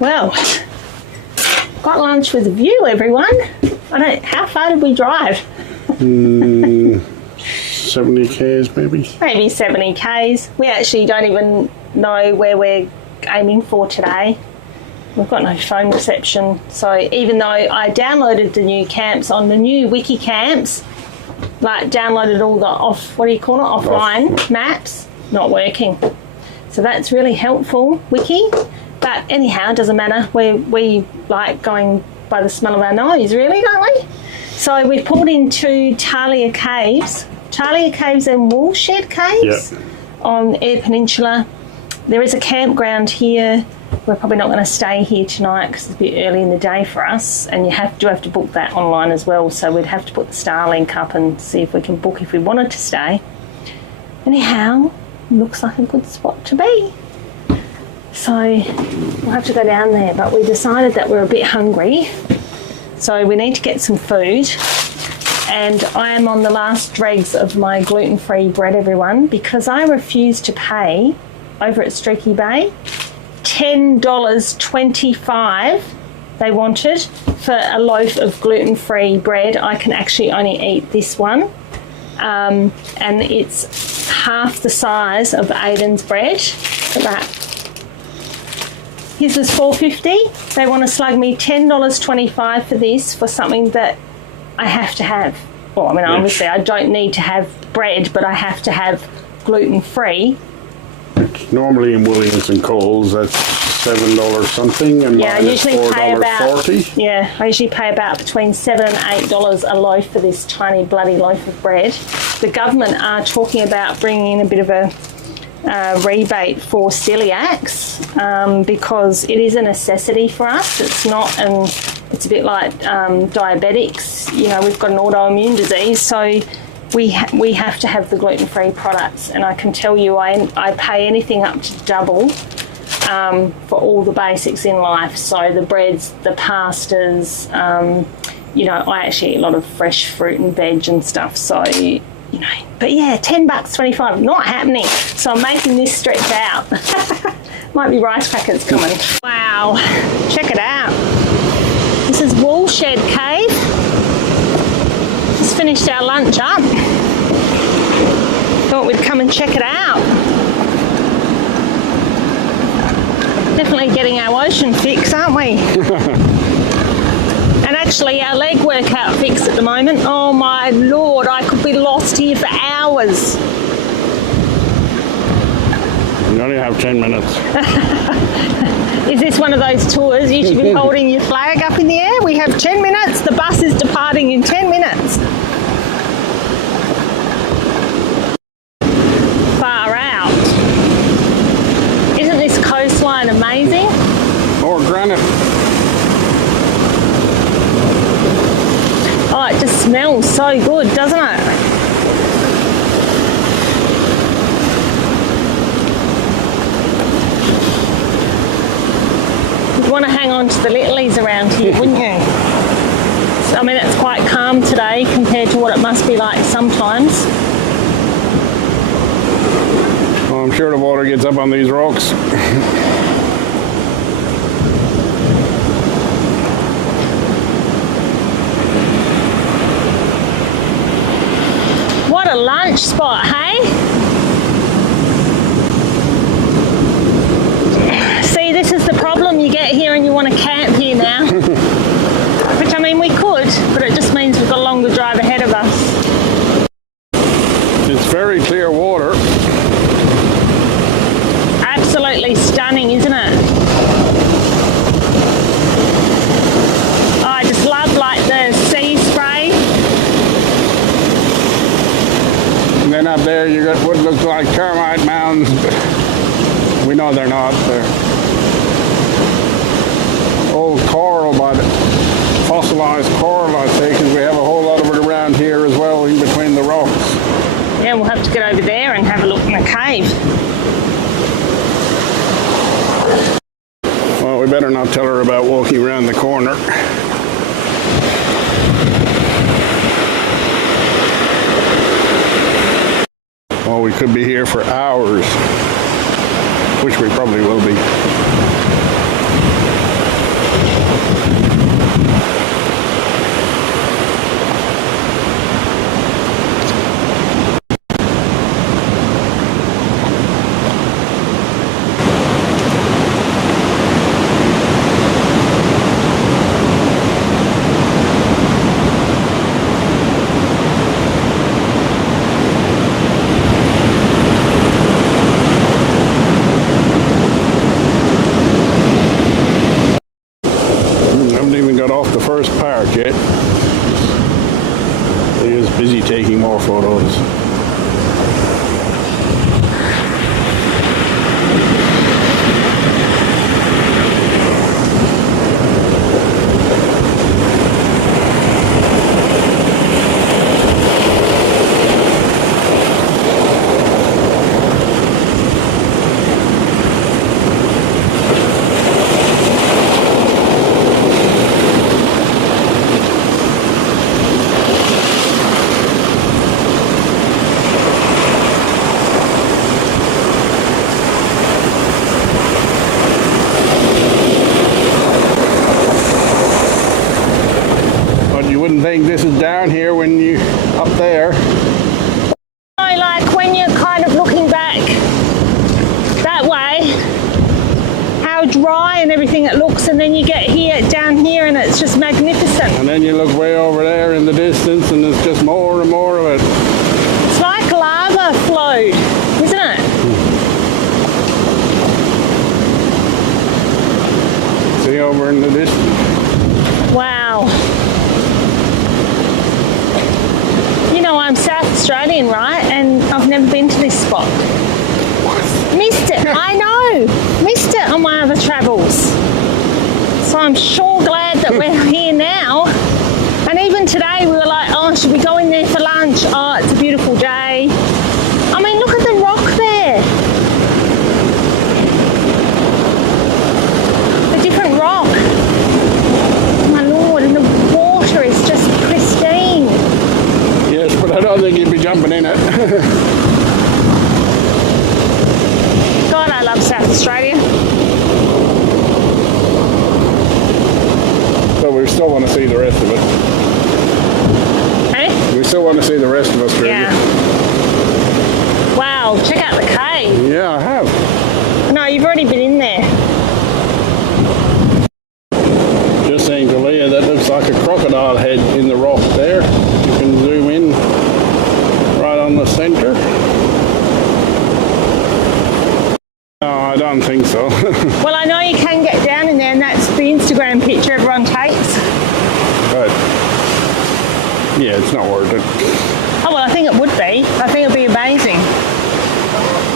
Well, got lunch with a view, everyone. How far did we drive? 70 k's maybe. Maybe 70 k's. We actually don't even know where we're aiming for today. We've got no phone reception. So even though I downloaded the new camps on the new Wiki Camps, like downloaded all the offline maps, not working. So that's really helpful, Wiki. But anyhow, it doesn't matter. We like going by the smell of our nose, really, don't we? So we've pulled into Talia Caves. Talia Caves and Woolshed Caves on Eyre Peninsula. There is a campground here. We're probably not going to stay here tonight because it's a bit early in the day for us, and you have to book that online as well. So we'd have to put the Starlink up and see if we can book if we wanted to stay. Anyhow, looks like a good spot to be. So we'll have to go down there, but we decided that we're a bit hungry, so we need to get some food. And I am on the last dregs of my gluten-free bread, everyone, because I refuse to pay over at Streaky Bay $10.25 they wanted for a loaf of gluten-free bread. I can actually only eat this one, and it's half the size of Aiden's bread. Look at that. His was $4.50. They want to slug me $10.25 for this, for something that I have to have. Well, I mean, obviously I don't need to have bread, but I have to have gluten-free. Normally in Williams and Coles, that's $7 something, and I usually pay about $4.40. Yeah, I usually pay about between $7 and $8 a loaf for this tiny bloody loaf of bread. The government are talking about bringing in a bit of a rebate for celiacs because it is a necessity for us. It's not, and it's a bit like diabetics. You know, we've got an autoimmune disease, so we have to have the gluten-free products. And I can tell you, I pay anything up to double for all the basics in life. So the breads, the pastas. You know, I actually eat a lot of fresh fruit and veg and stuff. So, you know, but yeah, $10.25, not happening. So I'm making this stretch out. Might be rice crackers coming. Wow, check it out. This is Woolshed Cave. Just finished our lunch up. Thought we'd come and check it out. Definitely getting our ocean fix, aren't we? And actually our leg workout fix at the moment. Oh my Lord, I could be lost here for hours. You only have 10 minutes. Is this one of those tours you should be holding your flag up in the air? We have 10 minutes, the bus is departing in 10 minutes. Far out. Isn't this coastline amazing? Or granite. Oh, it just smells so good, doesn't it? You'd want to hang on to the littlies around here, wouldn't you? I mean, it's quite calm today compared to what it must be like sometimes. Well, I'm sure the water gets up on these rocks. What a lunch spot, hey? See, this is the problem. You get here and you want to camp here now. Which, I mean, we could, but it just means we've got a longer drive ahead of us. It's very clear water. Absolutely stunning, isn't it? Oh, I just love, like, the sea spray. And then up there you got what looks like termite mounds. We know they're not. They're old coral, but fossilized coral, I think, because we have a whole lot of it around here as well, in between the rocks. Yeah, we'll have to get over there and have a look in the cave. Well, we better not tell her about walking around the corner. Well, we could be here for hours, which we probably will be. photos. You wouldn't think this is down here when you up there. Like when you're kind of looking back that way, how dry and everything it looks, and then you get here down here and it's just magnificent. And then you look way over there in the distance and there's just more and more of it. It's like lava flowed, isn't it? See over in the distance. Wow. You know, I'm South Australian, right? And I've never been to this spot. Missed it. I know. Missed it on my other travels. So I'm sure glad that we're here now. And even today we were like, oh, should we go in there for lunch? Oh, it's a beautiful day. I mean, look at the rock there. The different rock. My Lord, and the water is just pristine. Yes, but I don't think you'd be jumping in it. God, I love South Australia. So we still want to see the rest of it. Eh? We still want to see the rest of Australia. Yeah. Wow, check out the cave. Yeah, I have. No, you've already been in there. Just saying to Leah, that looks like a crocodile head in the rock there. You can zoom in right on the center. No, I don't think so. Well, I know you can get down in there, and that's the Instagram picture everyone takes. But yeah, it's not worth it. Oh, well, I think it would be. I think it would be amazing.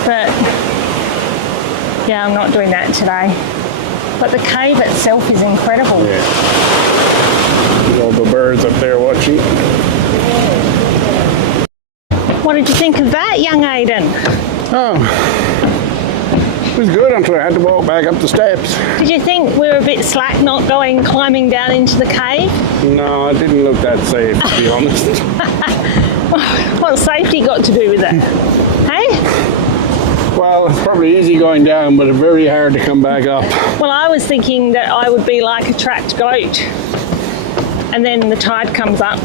But yeah, I'm not doing that today. But the cave itself is incredible. Yeah. There's all the birds up there watching. What did you think of that, young Aidan? Oh, it was good until I had to walk back up the steps. Did you think we were a bit slack not climbing down into the cave? No, it didn't look that safe, to be honest. What's safety got to do with it? Hey? Well, it's probably easy going down, but it's very hard to come back up. Well, I was thinking that I would be like a tracked goat, and then the tide comes up.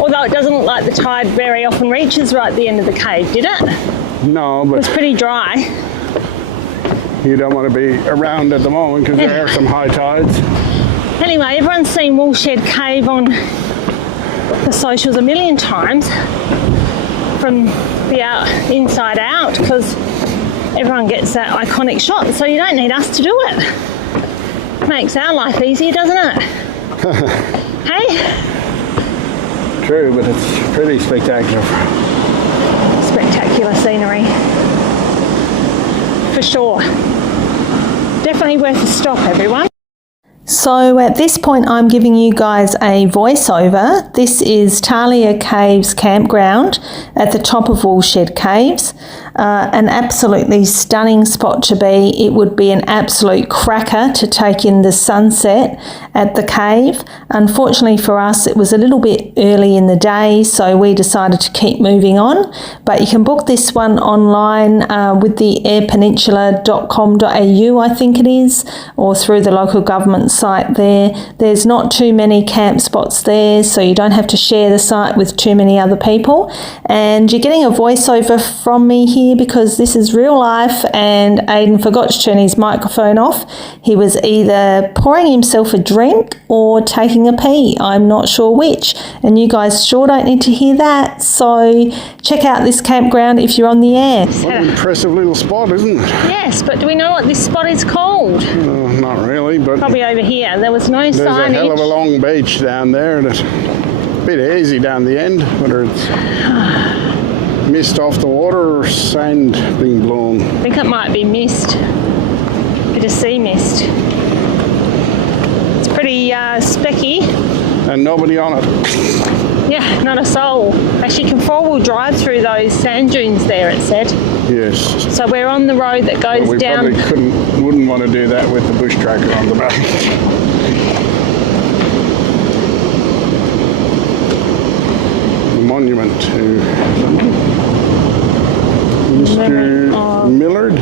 Although it doesn't look like the tide very often reaches right at the end of the cave, did it? No, It was but pretty dry. you don't want to be around at the moment because there are some high tides. Anyway, everyone's seen Woolshed Cave on the socials a million times from the inside out, because everyone gets that iconic shot, so you don't need us to do it. Makes our life easier, doesn't it? Hey? True, but it's pretty spectacular. Spectacular scenery. For sure. Definitely worth a stop, everyone. So at this point I'm giving you guys a voiceover. This is Talia Caves Campground at the top of Woolshed Caves. An absolutely stunning spot to be. It would be an absolute cracker to take in the sunset at the cave. Unfortunately for us, it was a little bit early in the day, so we decided to keep moving on. But you can book this one online with the airpeninsula.com.au, I think it is, or through the local government site there. There's not too many camp spots there, so you don't have to share the site with too many other people. And you're getting a voiceover from me here because this is real life, and Aidan forgot to turn his microphone off. He was either pouring himself a drink or taking a pee. I'm not sure which, and you guys sure don't need to hear that. So check out this campground if you're on the air. What an impressive little spot, isn't it? Yes, but do we know what this spot is called? Not really, but Probably over here. There was no there's a hell of a signage. long beach down there that bit hazy down the end, whether it's mist off the water or sand being blown. I think it might be mist. Bit of sea mist. It's pretty specky. And nobody on it. Yeah, not a soul. Actually, you can four-wheel drive through those sand dunes there, it said. Yes. So we're on the road that goes We down. probably wouldn't want to do that with the bush tracker on the back. The monument to Mr. Millard.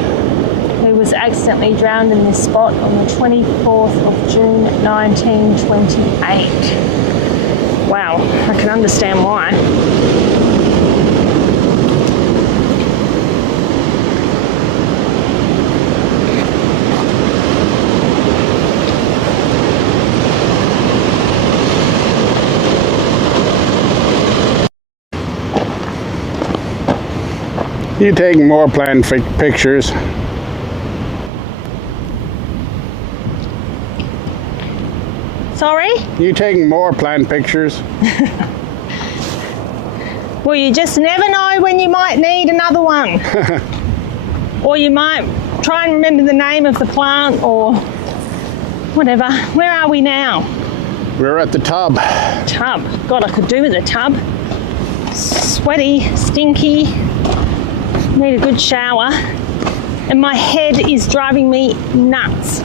Who was accidentally drowned in this spot on the 24th of June 1928. Wow, I can understand why. You taking more planned pictures? Sorry? You taking more planned pictures? Well, you just never know when you might need another one. Or you might try and remember the name of the plant or whatever. Where are we now? We're at the tub. Tub. God, I could do with a tub. Sweaty, stinky, need a good shower. And my head is driving me nuts.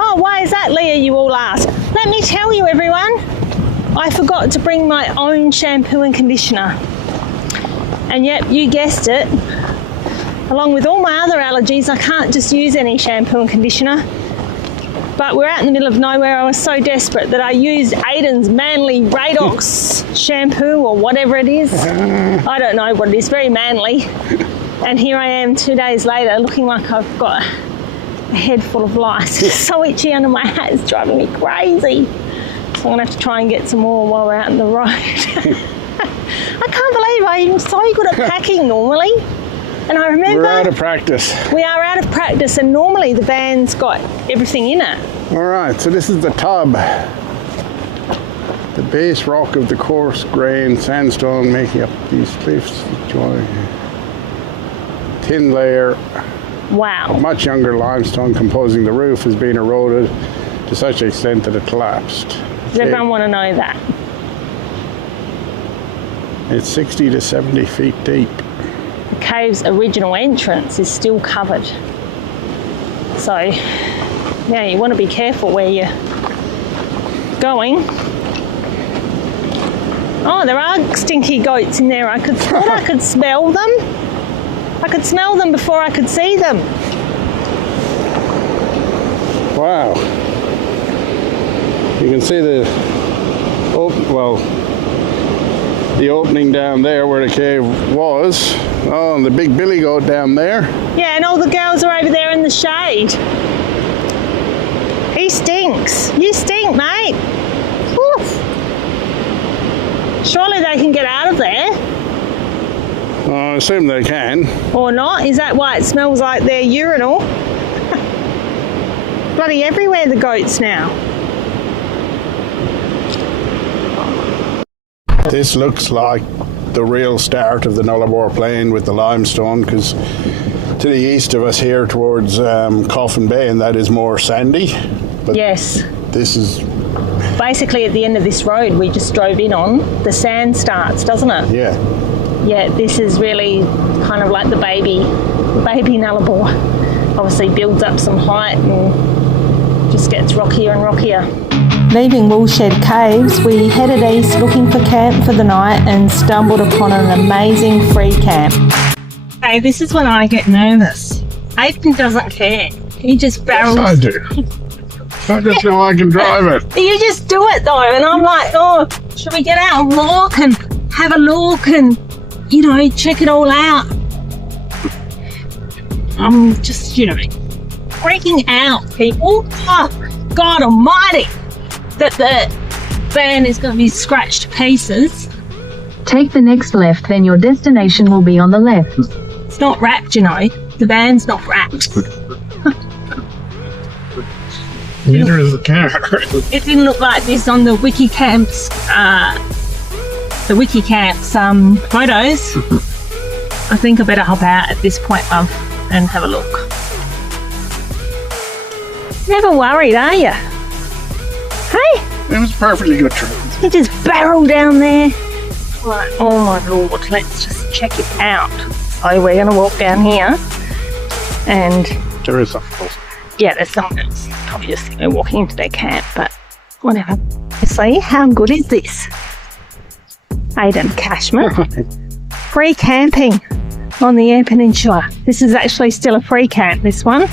Oh, why is that, Leah, you all ask? Let me tell you, everyone, I forgot to bring my own shampoo and conditioner. And yep, you guessed it, along with all my other allergies, I can't just use any shampoo and conditioner. But we're out in the middle of nowhere. I was so desperate that I used Aiden's Manly Radox shampoo or whatever it is. I don't know what it is, very manly. And here I am 2 days later looking like I've got a head full of lice. It's so itchy under my hat, it's driving me crazy. So I'm gonna have to try and get some more while we're out on the road. I can't believe I'm so good at packing normally. And I remember... We're out of practice. We are out of practice, and normally the van's got everything in it. All right, so this is the tub. The base rock of the coarse grained sandstone making up these cliffs. Thin layer. Wow. Much younger limestone composing the roof has been eroded to such an extent that it collapsed. Does everyone want to know that? It's 60 to 70 feet deep. The cave's original entrance is still covered. So, yeah, you want to be careful where you're going. Oh, there are stinky goats in there. I thought I could smell them. I could smell them before I could see them. Wow. You can see the opening down there where the cave was. Oh, and the big billy goat down there. Yeah, and all the girls are over there in the shade. He stinks. You stink, mate. Oof. Surely they can get out of there. I assume they can. Or not. Is that why it smells like their urinal? Bloody everywhere, the goats now. This looks like the real start of the Nullarbor Plain with the limestone, because to the east of us here towards Coffin Bay, and that is more sandy. But yes. This is... Basically at the end of this road we just drove in on, the sand starts, doesn't it? Yeah. Yeah, this is really kind of like the baby Nullarbor. Obviously builds up some height and just gets rockier and rockier. Leaving Woolshed Caves, we headed east looking for camp for the night and stumbled upon an amazing free camp. Okay, this is when I get nervous. Aiden doesn't care. He just barrels. Yes, I do. I just know I can drive it. You just do it though, and I'm like, oh, should we get out and walk and have a look and, you know, check it all out? I'm just, you know, freaking out, people. Oh, God almighty, that the van is going to be scratched to pieces. Take the next left, then your destination will be on the left. It's not wrapped, you know. The van's not wrapped. Neither is the car. It didn't look like this on the Wikicamps the Wiki Camps photos, I think I better hop out at this point, love, and have a look. Never worried, are you? Hey? It was a perfectly good trip. You just barrel down there. Right, oh my lord, let's just check it out. So we're going to walk down here, and There is something. yeah, there's someone else. Obviously, we're walking into their camp, but whatever. See, how good is this? Aidan Cashman. Free camping on the Eyre Peninsula. This is actually still a free camp, this one.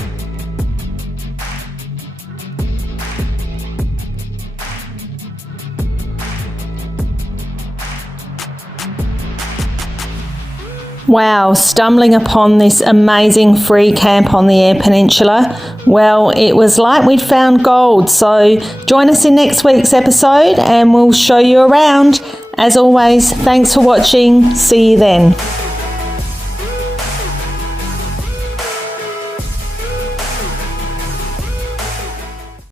Wow, stumbling upon this amazing free camp on the Eyre Peninsula. Well, it was like we'd found gold. So join us in next week's episode and we'll show you around. As always, thanks for watching. See you then.